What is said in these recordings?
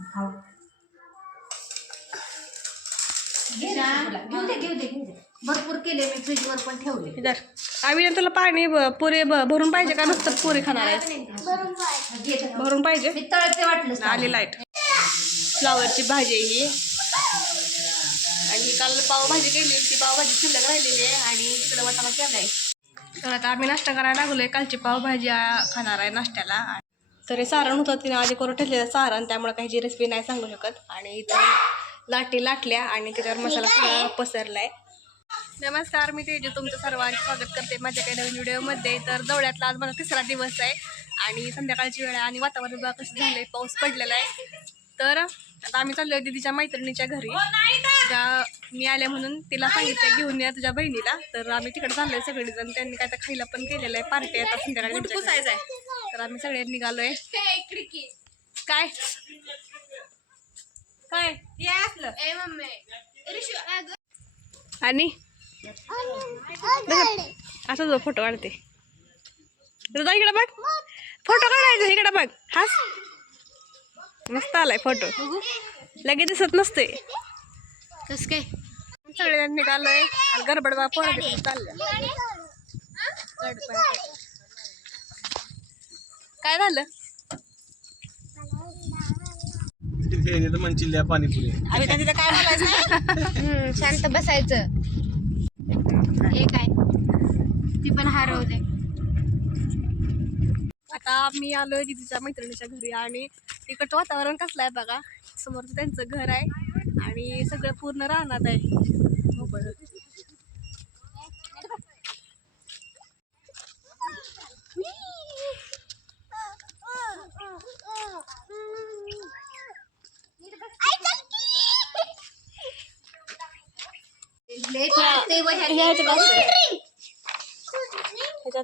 खाऊ. घे रे तुला. घेऊ दे घेऊ दे घेऊ दे. भरपूर केले मी फ्रीजवर पण ठेवले. इधर. आम्ही तुला पाणी ब- पुरे ब- भरून पाहिजे का? नुसतं पुरी खाणार आहे घे तर. भरून पाहिजे. मी तळते वाटलं आली लाइट फ्लावरची भाजी आहे ही. आणि काल पावभाजी केली ती पावभाजी शिल्लक राहिलेली आहे आणि तिकडे वाटाणा केलाय. तर आता आम्ही नाश्ता करायला लागलोय. कालची पावभाजी आ, खाणार आहे नाश्त्याला. तर हे सारण होतं तिने आधी करून ठेवलेलं सारण त्यामुळे काही रेसिपी नाही सांगू शकत. आणि इथं लाटी लाटल्या आणि त्याच्यावर मसाला सगळा पसरलाय. नमस्कार मी तेजू. तुमचं सर्वांचं स्वागत करते माझ्या काही नवीन व्हिडिओमध्ये. तर जवळ्यातला आज माझा तिसरा दिवस आहे. आणि संध्याकाळची वेळ आहे आणि वातावरण कसं झालंय. पाऊस पडलेला आहे. तर आता आम्ही चाललोय दीदीच्या मैत्रिणीच्या घरी. त्या मी आले म्हणून तिला सांगितलं घेऊन या तुझ्या बहिणीला. तर आम्ही तिकडे चाललोय सगळेजण. त्यांनी काय तर खायला पण केलेलं आहे. पार्टी आता संध्याकाळी घरी. तर आम्ही सगळे निघालोय. काय? काय? आणि? असं जो फोटो काढते. तुझा इकडे बघ. फोटो काढायचा इकडे बघ. हास. मस्त आलाय फोटो लगेच दिसत नसते कस काय? सगळे निघालोय गडबड बा तिकडे चाललं काय झालं? मंचिल्या पाणीपुरी तिथं काय बोलायचं? शांत बसायचं. हे काय? ती पण हरवले आता मी आलोय तिच्या मैत्रिणीच्या घरी आणि तिकडचं वातावरण कसलं आहे बघा समोर त्यांचं घर आहे आणि सगळं पूर्ण राहणार आहे मोकळं.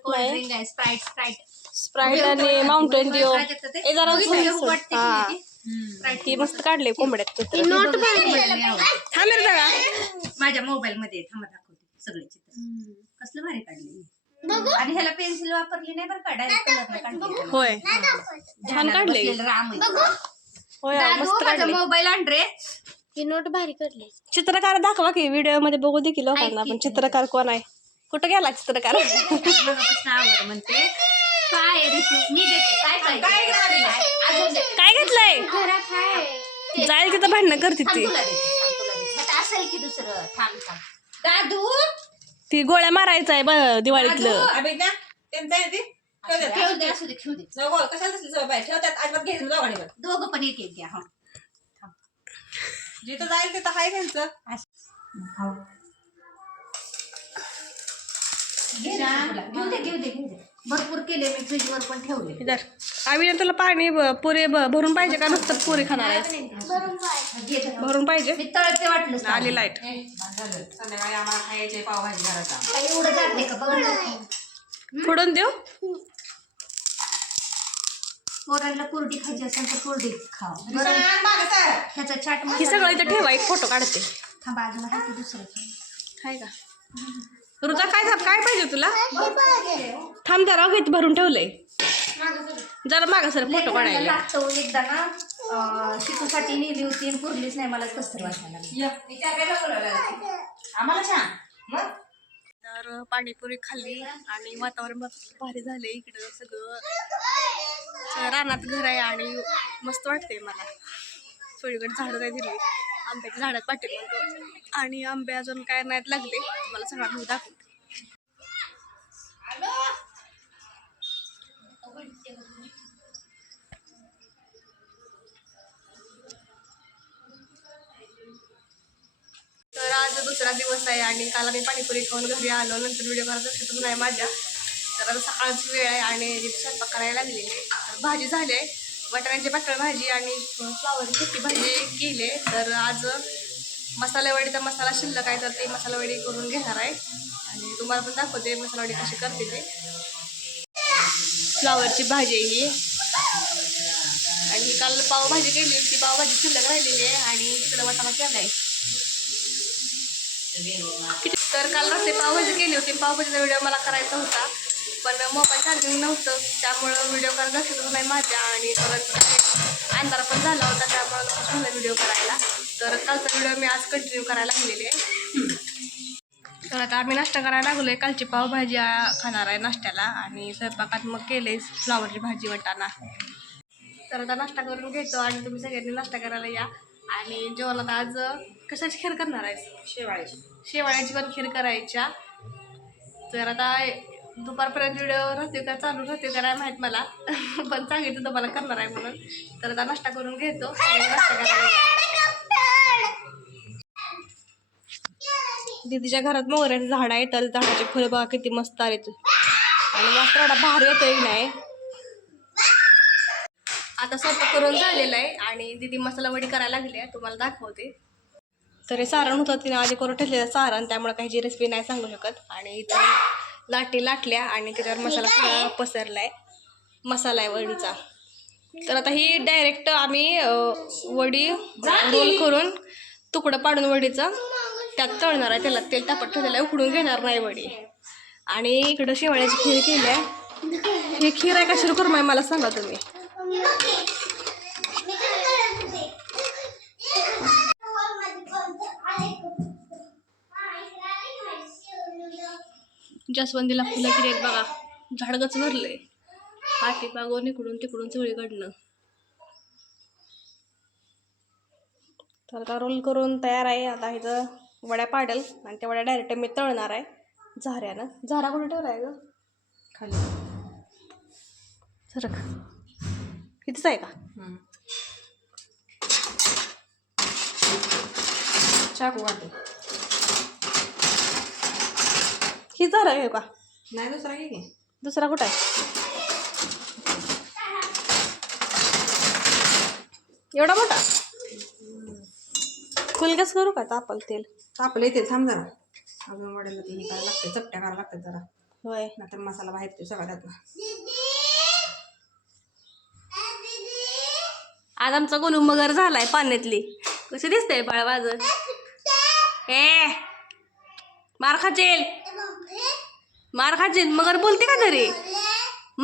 ह्याच्यात नाही स्प्राईट स्प्राईट स्प्राईट आणि माउंटेन ड्यू हे जरा हा. ती. मस्त काढले कोंबड्यात चित्र नोट माझ्या मोबाईल मध्ये थांबा दाखवते सगळे चित्र. कसलं भारी काढले आणि ह्याला पेन्सिल वापरली नाही बरं का? डायरेक्ट कलर काढले होय. छान काढले राम आहे. होय दादू, मस्त माझा काढले मोबाईल आण रे. ही नोट भारी काढली चित्रकार दाखवा की व्हिडिओमध्ये बघू दे की. लोकांना पण चित्रकार कोण आहे? कुठं गेला चित्रकार म्हणते काय मी देते काय पाहिजे. काय घेतलंय? घरात आहे जाईल तिथं भांडणं करते ती. असेल की दुसरं थांब थांब दादू ती गोळ्या मारायचं आहे ब- दिवाळीतलं अभिज्ञा त्यांचं आहे ते. ठेव दे असू दे ठेवू दे कशाला ठेवतात अजिबात घ्यायचं दोघांनी पण. दोघं पण एक एक द्या हा. जिथं जाईल तिथं आहे त्यांचं. घेऊ दे घेऊ दे घेऊ दे. भरपूर केले मी फ्रीजवर पण ठेवले. इधर आम्ही तुला पाणी ब- पुरे ब- भरून पाहिजे का? नुसतं पुरी खाणार आहे घे तर. भरून पाहिजे. मी तळते वाटलं आली लाइट संध्याकाळी आम्हाला खायचे पावभाजी घराचा काही एवढं जाते का? बघ फोडून देऊ? पोरांना कोरडी खायची असेल तर कोरडी खा बरं. ह्याचा चाट ही मसाला सगळं इथं ठेवा एक फोटो काढते. थांबा अजून आहे दुसरं हाय का? रुदा काय झालं? काय पाहिजे तुला? थांब जरा घेत भरून ठेवलंय. जरा मागा सर फोटो काढायला लागतो एकदा ना शिकूसाठी नेली होती पुरलीच नाही मला कसं वाटायला आम्हाला छान मग तर पाणीपुरी खाल्ली आणि वातावरण भारी झाले इकडं सगळं. रानात घर आहे आणि मस्त वाटते मला. सगळीकडे झाडं नाही दिली. आंब्याच्या झाडात पाठीमागं आणि आंबे अजून काय नाहीत लागले. तुम्हाला सगळा मी दाखवते. तर आज दुसरा दिवस आहे आणि काल आम्ही पाणीपुरी खाऊन घरी आलो. नंतर व्हिडिओ करायचा लक्षातच नाही माझ्या. तर आता सकाळची वेळ आहे आणि जिथे स्वयंपाक करायला लागलेली भाजी झाली आहे. वाटाण्याची पातळ भाजी आणि फ्लावरची सुकी भाजी केली तर आज मसालेवाडीचा मसाला शिल्लक आहे तर ते मसाला वडी करून घेणार आहे. आणि तुम्हाला पण दाखवते मसाला वडी कशी करते ते. फ्लावरची भाजी आहे ही. आणि काल पावभाजी केली ती पावभाजी शिल्लक राहिलेली आहे आणि तिकडं वाटाणा केला आहे तर काल रात्री पावभाजी केली होती पावभाजीचा व्हिडिओ मला करायचा होता. पण मोबाईल चार्जिंग नव्हतं. त्यामुळं व्हिडिओ करायला लक्षातच नाही माझ्या आणि परत अंधार पण झाला होता त्यामुळे झाला व्हिडिओ करायला. तर कालचा व्हिडिओ मी आज कंटिन्यू करायला लागलेले आहे. तर आता आम्ही नाश्ता करायला लागलोय. कालची पावभाजी खाणार आहे नाश्त्याला आणि स्वयंपाकात मग केले फ्लावरची भाजी वाटाणा. तर आता नाश्ता करून घेतो आणि तुम्ही सगळ्यांनी नाश्ता करायला या. आणि जेवणात आज कशाची खीर करणार आहेस? शेवाळ्याची. शेवाळ्याची पण खीर करायच्या. तर आता दुपारपर्यंत व्हिडिओ राहते का? चालू राहते का? नाही माहीत मला. पण सांगितलं तुम्हाला करणार आहे म्हणून. तर आता नाश्ता करून घेतो. दीदीच्या घरात मोगऱ्याचं झाड आहे. तर झाडाचे फुलं बघा किती मस्त आले आणि मस्त एवढा भारी येतोय नाही. आता स्वतः करून झालेला आहे. आणि दीदी मसाला वडी करायला लागली आहे. तुम्हाला दाखवते. तर हे सारण होतं. तिने आधी करून ठेवलेलं सारण. त्यामुळे काही रेसिपी नाही सांगू शकत. आणि इथं लाटी लाटल्या आणि त्याच्यावर मसाला सगळा पसरला आहे मसाला आहे वडीचा. तर आता ही डायरेक्ट आम्ही वडी रोल करून तुकडं पाडून वडीचं त्यात तळणार आहे त्याला. तेल तापत ठेवलेलं आहे उकडून घेणार नाही वडी. आणि इकडं शेवाळ्याची खीर केली आहे. ही खीर आहे का? सुरू करू मला सांगा तुम्ही. जास्वंदीला फुलं किती आहेत बघा. झाडगच भरलंय. पाठी बागून इकडून तिकडून सगळीकडनं तर आता रोल करून तयार आहे आता इथं वड्या पाडेल आणि त्या वड्या डायरेक्ट मी तळणार आहे झाऱ्यानं. झारा कुठे ठेवला आहे ग? खाली. सरक. इथंच आहे का. चाकू वाटते ही झारा आहे का नाही दुसरा घे की. दुसरा कुठं आहे? एवढा मोठा? फुलगस करू का तापल तेल? तापलं येते थांब जरा. अजून वड्याला ते हे करायला लागते चपट्या करायला लागतात जरा. होय. नाहीतर मसाला बाहेर ते सगळा त्यातला आज आमचा गोलू मगर झालाय पाण्यातली. कशी दिसतंय बाळ माझ ए मार खाचेल मार खाचेल मगर बोलते का तरी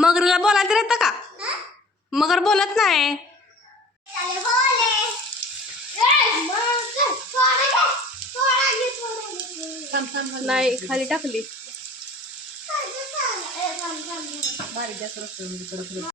मगरला बोलायचं राहतं का? मगर बोलत नाही. नाही खाली टाकली.